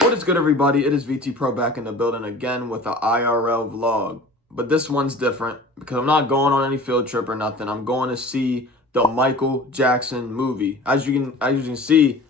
What is good, everybody? It is VT Pro back in the building again with an IRL vlog. But this one's different because I'm not going on any field trip or nothing. I'm going to see the Michael Jackson movie. As you can see,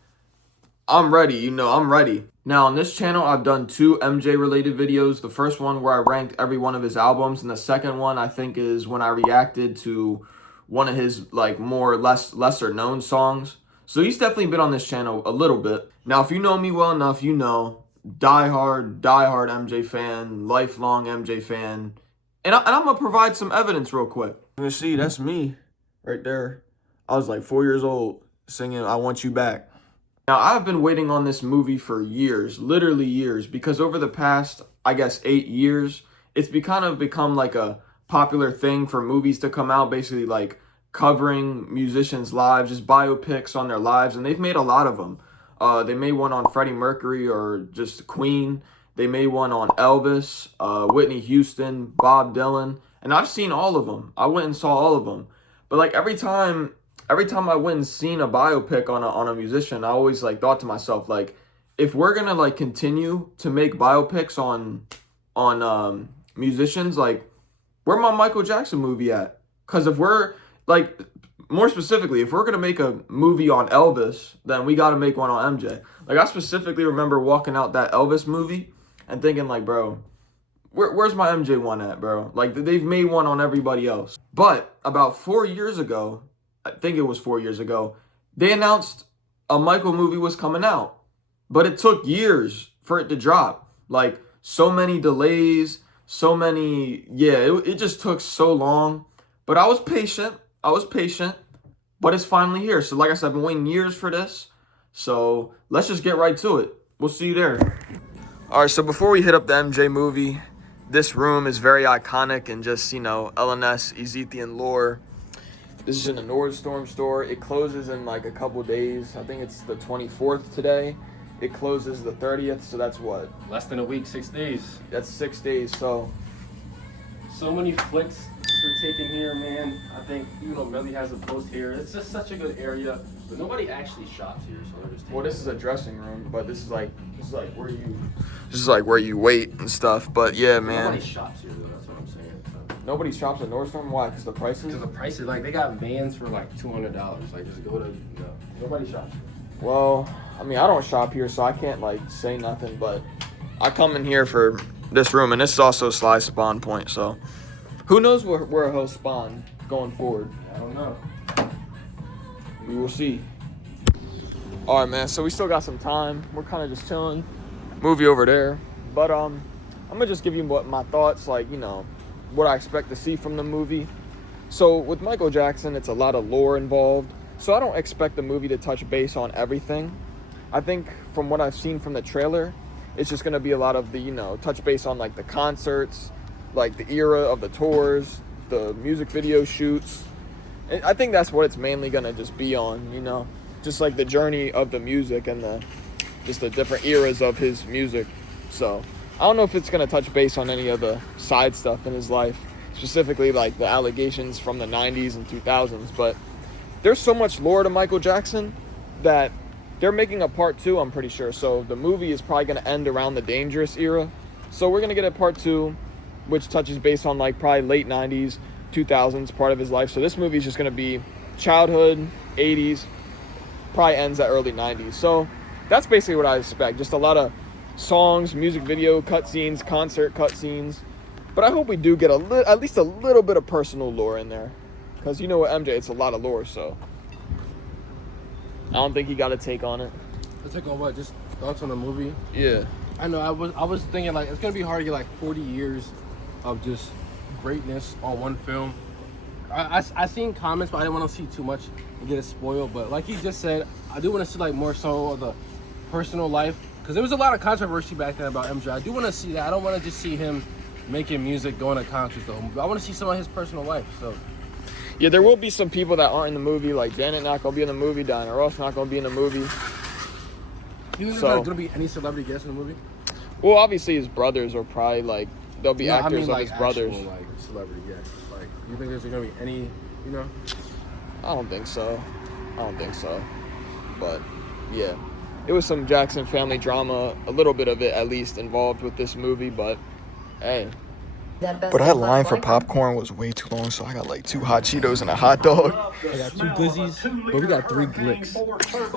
I'm ready. I'm ready. Now, on this channel, I've done 2 MJ related videos. The first one where I ranked every one of his albums, and the second one I think is when I reacted to one of his lesser known songs. So he's definitely been on this channel a little bit. Now, if you know me well enough, you know, diehard MJ fan, lifelong MJ fan. And I'm going to provide some evidence real quick. You see, that's me right there. I was like 4 years old singing I Want You Back. Now, I've been waiting on this movie for years, literally years, because over the past, I guess, 8 years, it's become like a popular thing for movies to come out, basically like covering musicians' lives, just biopics on their lives, and they've made a lot of them. They made one on Freddie Mercury or just Queen. They made one on Elvis, Whitney Houston, Bob Dylan, and I've seen all of them. I went and saw all of them. But like every time I went and seen a biopic on a musician, I always like thought to myself, like, if we're gonna like continue to make biopics on musicians, like, where my Michael Jackson movie at? Because if we're like, more specifically, if we're gonna make a movie on Elvis, then we got to make one on MJ. Like, I specifically remember walking out that Elvis movie and thinking, like, bro, where's my MJ one at, bro? Like, they've made one on everybody else. But about 4 years ago, I think it was 4 years ago, they announced a Michael movie was coming out. But it took years for it to drop. Like, so many delays, it just took so long. But I was patient, but it's finally here. So like I said, I've been waiting years for this. So let's just get right to it. We'll see you there. All right, so before we hit up the MJ movie, this room is very iconic and just, LNS, Ezekian lore. This is in the Nordstrom store. It closes in like a couple days. I think it's the 24th today. It closes the 30th, so that's what? Less than a week, 6 days. That's 6 days, so many flicks for taking here, man. I think, Melly has a post here. It's just such a good area, but nobody actually shops here, so they're just taking this is a dressing room, but this is like where you wait and stuff. But yeah, man. Nobody shops here, though. That's what I'm saying. So. Nobody shops at Nordstrom. Why? Because the prices. Because the prices, like they got vans for like $200. Like just go to. Nobody shops here. Well, I mean, I don't shop here, so I can't like say nothing. But I come in here for this room, and this is also Sly's spawn point. So who knows where he'll spawn going forward? I don't know. We will see. All right, man. So we still got some time. We're kind of just chilling. Movie over there, but I'm gonna just give you my thoughts, like what I expect to see from the movie. So with Michael Jackson, it's a lot of lore involved. So I don't expect the movie to touch base on everything. I think from what I've seen from the trailer, it's just gonna be a lot of the touch base on like the concerts, like the era of the tours, the music video shoots. And I think that's what it's mainly gonna just be on, just like the journey of the music and just the different eras of his music. So I don't know if it's gonna touch base on any of the side stuff in his life, specifically like the allegations from the 90s and 2000s, but there's so much lore to Michael Jackson that they're making a part 2, I'm pretty sure. So the movie is probably gonna end around the Dangerous era. So we're gonna get a part 2, which touches base on like probably late 90s, 2000s part of his life. So this movie is just gonna be childhood, 80s, probably ends at early 90s. So that's basically what I expect. Just a lot of songs, music video cutscenes, concert cutscenes. But I hope we do get at least a little bit of personal lore in there. Because with MJ, it's a lot of lore, so I don't think he got a take on it. A take on what? Just thoughts on the movie? Yeah. I know, I was thinking, like, it's going to be hard to get, like, 40 years of just greatness on one film. I seen comments, but I didn't want to see too much and get it spoiled. But like he just said, I do want to see, like, more so of the personal life. Because there was a lot of controversy back then about MJ. I do want to see that. I don't want to just see him making music, going to concerts the whole movie. I want to see some of his personal life, so... Yeah, there will be some people that aren't in the movie, like Janet not going to be in the movie, Diana Ross not going to be in the movie. You think there's going to be any celebrity guests in the movie? Well, obviously his brothers are probably, like, they'll be actors of his brothers. Actual, like, celebrity guests. Like, you think there's going to be any, I don't think so. But, yeah. it was some Jackson family drama, a little bit of it at least involved with this movie, but hey. But that line for popcorn was way too long, so I got like 2 hot Cheetos and a hot dog. I got 2 glizzies, but we got 3 glicks.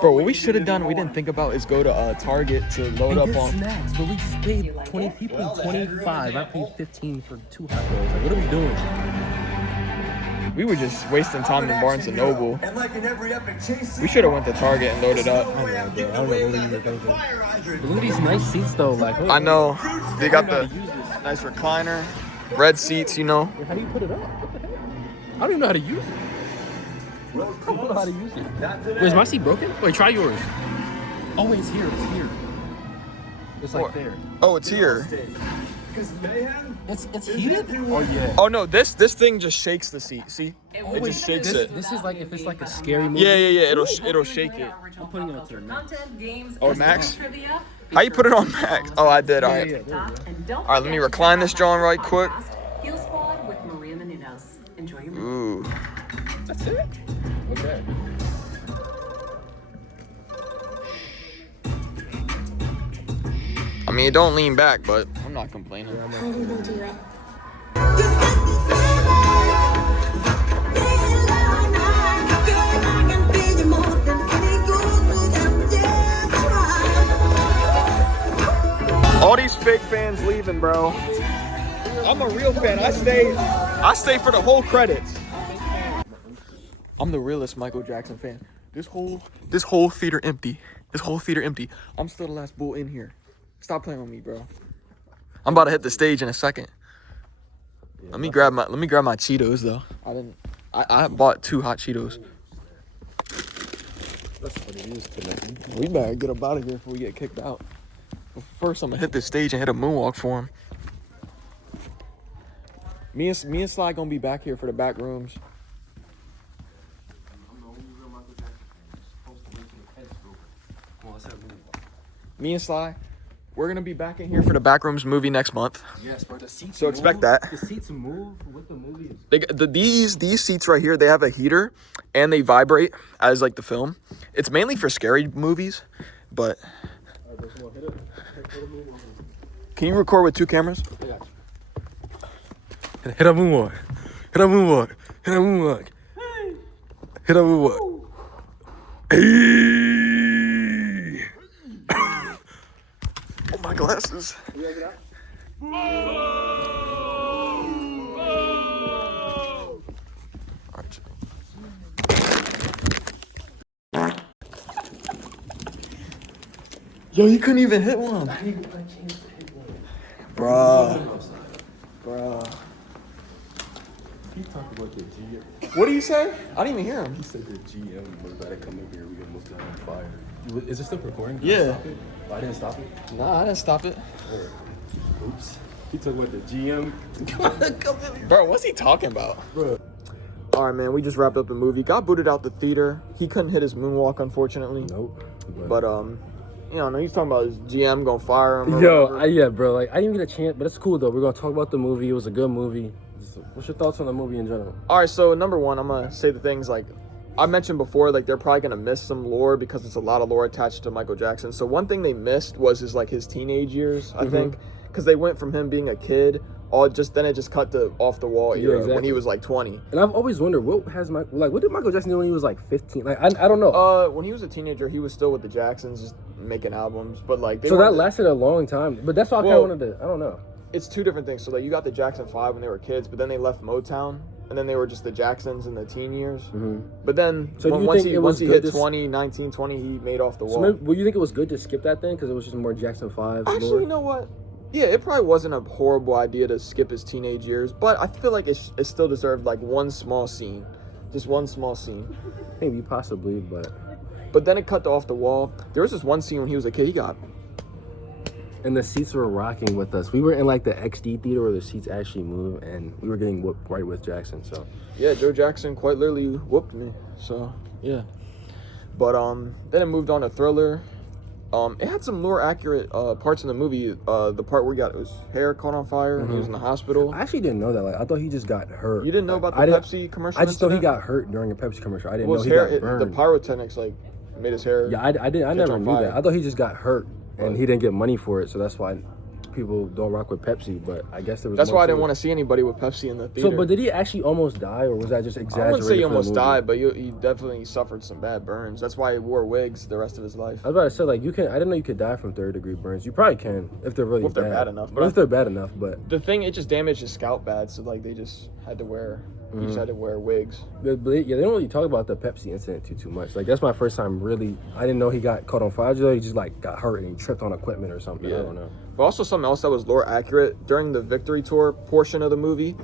Bro, what we should have done, we didn't think about, is go to Target to load up on snacks, but we just paid 20 people, 25. I paid 15 for 2 hot dogs. Like, what are we doing? We were just wasting time in Barnes and Noble. We should have went to Target and loaded up. I don't know. Look at these nice seats though. Like, I know they got the nice recliner, red seats. You know. How do you put it up? What the heck? I don't even know how to use it. I don't know how to use it. Wait, is my seat broken? Wait, try yours. Oh wait, it's here. It's here. It's like there. Oh, it's here. It's heated? Oh yeah. Oh no, this thing just shakes the seat. See, it just shakes it. This is like if it's like a scary movie. Yeah. It'll shake it. I'm putting it up to max. Oh, max? How you put it on max? Oh, I did. All right. All right, let me recline this John right quick. Ooh. That's it? Okay. I mean, it don't lean back, but I'm not complaining. All these fake fans leaving, bro. I'm a real fan. I stay for the whole credits. I'm the realest Michael Jackson fan. This whole theater empty. I'm still the last bull in here. Stop playing with me, bro. I'm about to hit the stage in a second. Let me grab my Cheetos though. I bought 2 hot Cheetos. That's what it is. We better get up out of here before we get kicked out. But first, I'm gonna hit this stage and hit a moonwalk for him. Me and Sly gonna be back here for the back rooms. Me and Sly, we're gonna be back in here for the Backrooms movie next month. Yes, but the seats So expect that. The seats move with the movie. These seats right here, they have a heater and they vibrate as like the film. It's mainly for scary movies, but can you record with 2 cameras? Hit a moonwalk. Hit a moonwalk. Hit a moonwalk. Hit a moonwalk. Hey. Oh, my glasses. Yo, you couldn't even hit one. Bruh. He talked about the GM. What do you say? I didn't even hear him. He said the GM was about to come in here. We almost got on fire. Is it still recording? Yeah. I didn't stop it? Nah, I didn't stop it. Oops. He talked about the GM. Bro, what's he talking about? Bro. All right, man, we just wrapped up the movie. Got booted out the theater. He couldn't hit his moonwalk, unfortunately. Nope. But, you know, he's talking about his GM gonna fire him. Yeah, bro. Like, I didn't get a chance, but it's cool, though. We're going to talk about the movie. It was a good movie. What's your thoughts on the movie in general? All right, so number one, I'm gonna say the things like I mentioned before, like they're probably gonna miss some lore because it's a lot of lore attached to Michael Jackson. So one thing they missed was his teenage years, I think, because they went from him being a kid, then it just cut to off the wall era when he was like 20. And I've always wondered what did Michael Jackson do when he was like 15? Like I don't know. When he was a teenager, he was still with the Jacksons, just making albums. But like, so that lasted a long time. But that's why I kind of wanted to. I don't know. It's 2 different things. So like, you got the Jackson 5 when they were kids, but then they left Motown. And then they were just the Jacksons in the teen years. But then once he hit 20, 19, 20, he made off the wall. So would you think it was good to skip that thing because it was just more Jackson 5? Actually, you know what? Yeah, it probably wasn't a horrible idea to skip his teenage years, but I feel like it still deserved like one small scene. Just one small scene. Maybe, possibly, but... But then it cut off the wall. There was this one scene when he was a kid, he got... And the seats were rocking with us. We were in like the XD theater where the seats actually move, and we were getting whooped right with Jackson. So yeah, Joe Jackson quite literally whooped me. So yeah, but then it moved on to Thriller. It had some more accurate parts in the movie. The part where he got his hair caught on fire and he was in the hospital. I actually didn't know that. Like I thought he just got hurt. You didn't know about the Pepsi commercial? I just thought he got hurt during a Pepsi commercial. I didn't know he got burned. The pyrotechnics, like made his hair. Yeah, I catch never on knew fire. that. I thought he just got hurt and Right. he didn't get money for it, so that's why people don't rock with Pepsi. But I guess there was. That's more why I to didn't it. want to see anybody with Pepsi in the theater. So, but did he actually almost die, or was that just I exaggerated? wouldn't say he for the almost movie? died, but he definitely suffered some bad burns. That's why he wore wigs the rest of his life. I was about to say, like, you can. I didn't know you could die from 3rd-degree burns. You probably can if they're really If they're bad enough, But but if they're bad enough, but The thing, it just damaged his scalp bad, so like they just had to wear. He just had to wear wigs. yeah, they don't really talk about the Pepsi incident too much. Like that's my first time really. I didn't know he got caught on fire. He just like got hurt and he tripped on equipment or something. I don't know. But also something else that was lore accurate during the victory tour portion of the movie.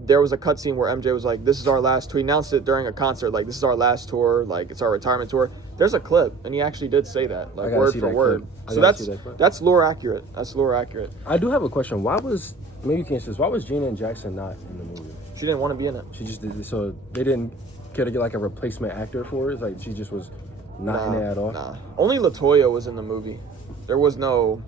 There was a cutscene where MJ was like, "This is our last tour." He announced it during a concert, like, "This is our last tour. Like, it's our retirement tour." There's a clip, and he actually did say that, like, gotta word see for that word. clip. I So gotta see that clip. that's lore accurate. That's lore accurate. I do have a question. Why was maybe you can answer this? Why was Gina and Jackson not in the movie? She didn't want to be in it. She just did so they didn't care to get like a replacement actor for it. Like she just was not in it at all. Nah. Only Latoya was in the movie. There was no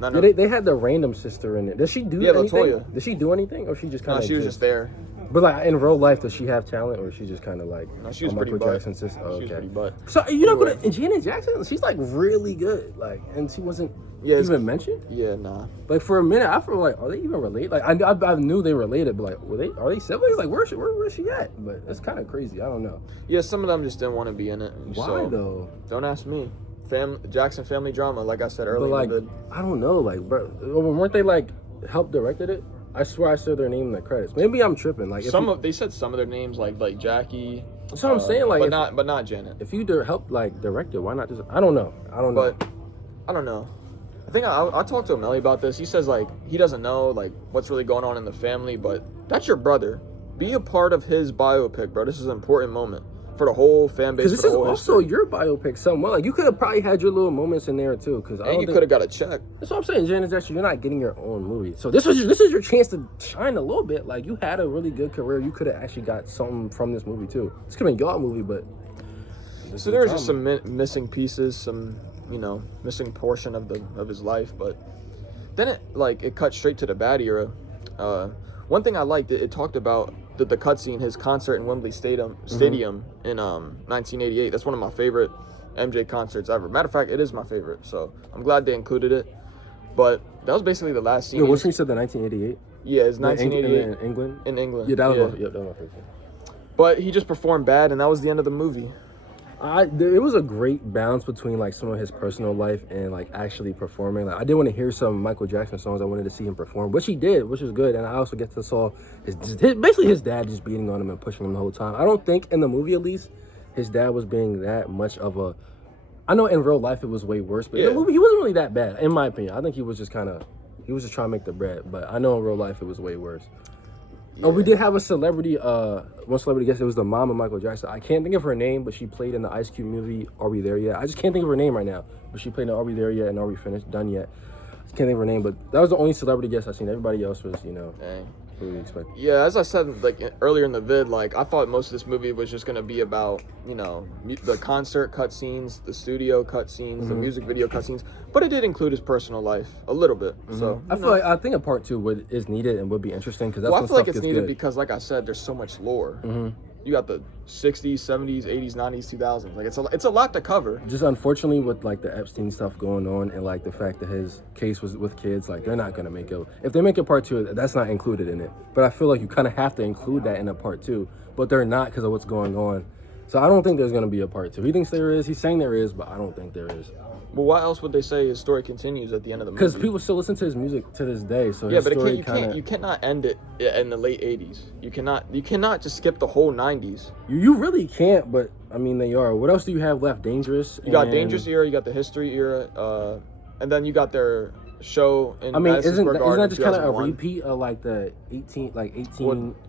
none Yeah, of. they had the random sister in it. Does she do Yeah, anything? Latoya. Did she do anything, or she just kind No, of? she was just there. But like in real life, does she have talent, or is she just kind of like? No, she was a pretty Michael butt. Jackson's sister? Oh, She was okay. pretty butt. So you're not Anyway. gonna. And Janet Jackson, she's like really good. Like, and she wasn't Yeah, even mentioned. Yeah, nah. Like for a minute, I feel like, are they even related? Like I knew they related, but like, are they siblings? Like where's she at? But it's kind of crazy. I don't know. Yeah, some of them just didn't want to be in it. Why so, though? Don't ask me. Jackson family drama, like I said But earlier. like, I don't know. Like, bro, weren't they like help directed it? I swear I saw their name in the credits. Maybe I'm tripping. Like they said some of their names, like Jackie. That's what I'm saying. Like, but not Janet. if you help like direct it, why not just? I don't know. But I don't know. I think I talked to Amelie about this. He says like he doesn't know like what's really going on in the family, but that's your brother. Be a part of his biopic, bro. This is an important moment for the whole fan base. Because this for is the whole also history. your biopic somewhat. Like you could have probably had your little moments in there too. Because And you could have got a check. That's what I'm saying, Janet Jackson. You're not getting your own movie, so this is your chance to shine a little bit. Like you had a really good career. You could have actually got something from this movie too. This could have been your movie, but So there was just some missing pieces, some missing portion of his life, but then it cut straight to the bad era. One thing I liked, it talked about the cutscene, his concert in Wembley Stadium in 1988. That's one of my favorite MJ concerts ever. Matter of fact, it is my favorite. So I'm glad they included it. But that was basically the last scene. Yeah, which one you said the 1988? Yeah, it's 1988 in England. in England. Yeah, that was that was my first one. But he just performed bad, and that was the end of the movie. It was a great balance between like some of his personal life and like actually performing. Like I did want to hear some Michael Jackson songs. I wanted to see him perform, which he did, which was good. And I also get to saw basically his dad just beating on him and pushing him the whole time. I don't think in the movie at least his dad was being that much of a. I know in real life it was way worse, but in the movie he wasn't really that bad, in my opinion. I think he was just trying to make the bread. But I know in real life it was way worse. Yeah. We did have a celebrity, one celebrity guest. It was the mom of Michael Jackson. I can't think of her name, but she played in the Ice Cube movie, Are We There Yet? I just can't think of her name right now, but she played in Are We There Yet and Are We Done Yet? I just can't think of her name, but that was the only celebrity guest I've seen. Everybody else was, Dang. who we expect. Yeah, as I said like earlier in the vid, like I thought most of this movie was just gonna be about the concert cutscenes, the studio cutscenes, the music video cutscenes, but it did include his personal life a little bit. So I think a part 2 is needed and would be interesting because that's I when feel like stuff it's gets needed good. because, like I said, there's so much lore. You got the 60s, 70s, 80s, 90s, 2000s. Like it's a lot to cover. Just unfortunately with like the Epstein stuff going on and like the fact that his case was with kids, like they're not gonna make it. If they make a part 2, that's not included in it. But I feel like you kind of have to include that in a part 2, but they're not because of what's going on. So I don't think there's gonna be a part 2. He thinks there is. He's saying there is, but I don't think there is. Well, why else would they say his story continues at the end of the movie? Because people still listen to his music to this day. So yeah, his but story you cannot end it in the late 80s. You cannot just skip the whole 90s. You really can't, but I mean they are. What else do you have left? Dangerous. You got Dangerous era, you got the History era, and then you got their show in Madison isn't Square Garden that just kind of a 2001. repeat of like the 18?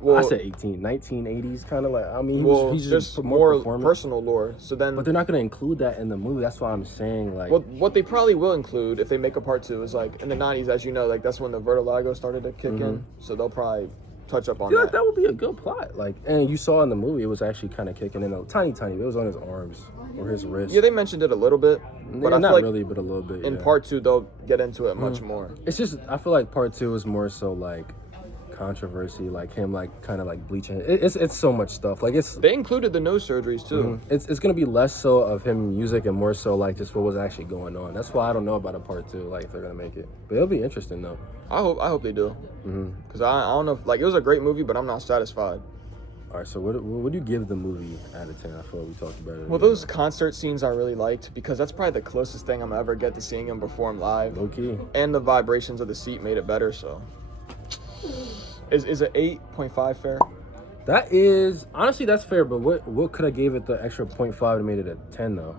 Well, I said 1980s kind of like. I mean, he's just more performing. personal lore. So then, But they're not going to include that in the movie. That's why I'm saying like. well, what they probably will include if they make a part 2 is like in the 90s, as you know, like that's when the vertigo started to kick in. So they'll probably touch up on that. That would be a good plot. Like, and you saw in the movie, it was actually kind of kicking in a tiny. It was on his arms or his wrist. Yeah, they mentioned it a little bit, but I not feel like really, but a little bit. in part 2 they'll get into it much more. It's just I feel like part 2 is more so like controversy, like him like kind of like bleaching. It's so much stuff. Like They included the nose surgeries too. it's gonna be less so of him music and more so like just what was actually going on. That's why I don't know about a part 2, like if they're gonna make it. But it'll be interesting though. I hope they do. Because I don't know. Like, it was a great movie, but I'm not satisfied. All right, so what do you give the movie out of 10? I feel like we talked about it. Well, those concert scenes I really liked because that's probably the closest thing I'm ever get to seeing him perform live. Low key. And the vibrations of the seat made it better. So, is it 8.5 fair? That is honestly that's fair, but what could I gave it the extra 0.5 to made it a 10 though?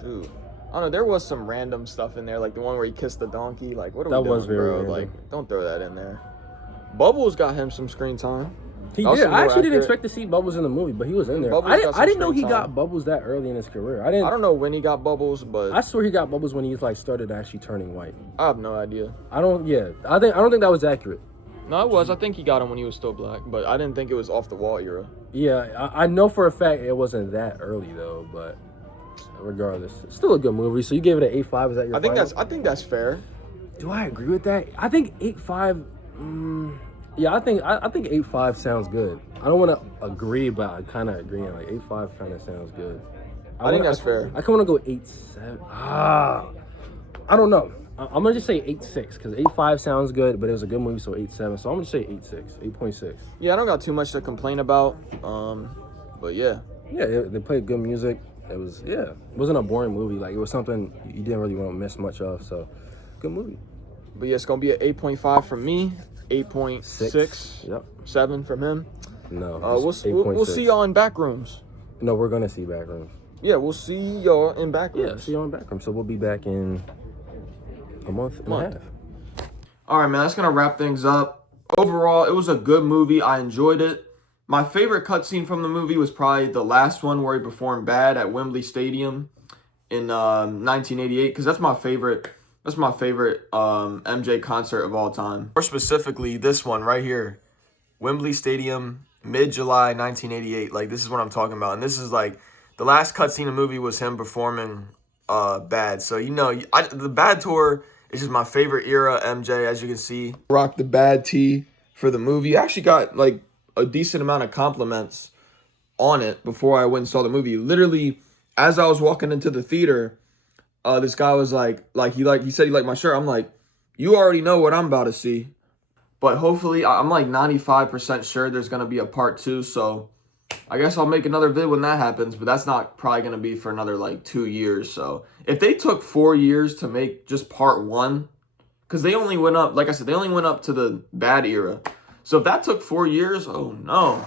Shoot. I don't know. There was some random stuff in there, like the one where he kissed the donkey. Like, what are That we doing, was very bro? random. Like, don't throw that in there. Bubbles got him some screen time. He That was did. some I more actually didn't accurate. expect to see Bubbles in the movie, but he was in there. Bubbles I got didn't, some I didn't know he screen time. got Bubbles that early in his career. I don't know when he got Bubbles, but I swear he got Bubbles when he like started actually turning white. I have no idea. I don't think that was accurate. No, it was. I think he got him when he was still black, but I didn't think it was off the wall era. Yeah, I know for a fact it wasn't that early though, but regardless, it's still a good movie. So you gave it an 8.5. Is that your? I think that's fair. Do I agree with that? I think 8.5. Yeah, I think 8.5 sounds good. I don't want to agree, but I kind of agree. Like 8.5 kind of sounds good. I think that's fair. I kind of want to go 8.7. I don't know. I'm gonna just say 8.6 because 8.5 sounds good, but it was a good movie, so 8.7. So I'm gonna say 8.6, 8.6. Yeah, I don't got too much to complain about. But yeah. Yeah, they played good music. It wasn't a boring movie. Like it was something you didn't really want to miss much of. So, good movie. But yeah, it's gonna be an 8.5 from me, 8.6, Yep. 7 from him. No. We'll see y'all in back rooms. No, we're gonna see Backrooms. Yeah, we'll see y'all in back rooms. Yeah, see y'all in Backrooms. So we'll be back in a month and a half. All right, man, that's going to wrap things up. Overall, it was a good movie. I enjoyed it. My favorite cutscene from the movie was probably the last one where he performed Bad at Wembley Stadium in 1988 because that's my favorite MJ concert of all time. More specifically, this one right here, Wembley Stadium, mid-July 1988. Like, this is what I'm talking about. And this is like the last cutscene of the movie was him performing Bad. So, the Bad tour is just my favorite era MJ, as you can see. Rock the Bad tee for the movie. I actually got like a decent amount of compliments on it before I went and saw the movie. Literally, as I was walking into the theater, this guy was like he said he liked my shirt. I'm like, you already know what I'm about to see. But hopefully, I'm like 95% sure there's gonna be a part 2. So I guess I'll make another vid when that happens, but that's not probably going to be for another, 2 years. So if they took 4 years to make just part 1, because they only went up, like I said, they only went up to the Bad era. So if that took 4 years, oh no.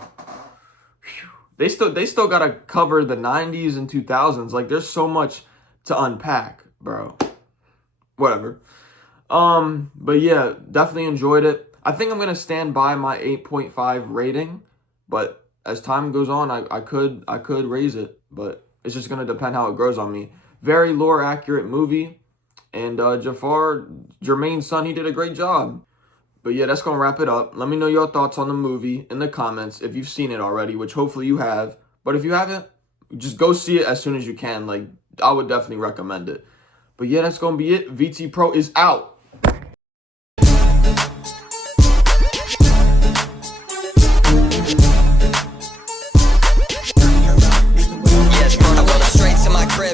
They still got to cover the 90s and 2000s. Like, there's so much to unpack, bro. Whatever. But yeah, definitely enjoyed it. I think I'm going to stand by my 8.5 rating, but as time goes on, I could raise it, but it's just going to depend how it grows on me. Very lore accurate movie, and Jafar, Jermaine's son, he did a great job. But yeah, that's going to wrap it up. Let me know your thoughts on the movie in the comments if you've seen it already, which hopefully you have. But if you haven't, just go see it as soon as you can. Like, I would definitely recommend it. But yeah, that's going to be it. VT Pro is out.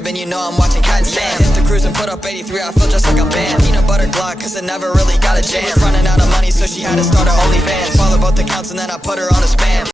And you know I'm watching Cat Sam. Hit the cruise and put up 83, I feel just like I'm banned. Peanut butter Glock, cause it never really got a jam. She was running out of money, so she had to start her OnlyFans. Follow both accounts and then I put her on a spam.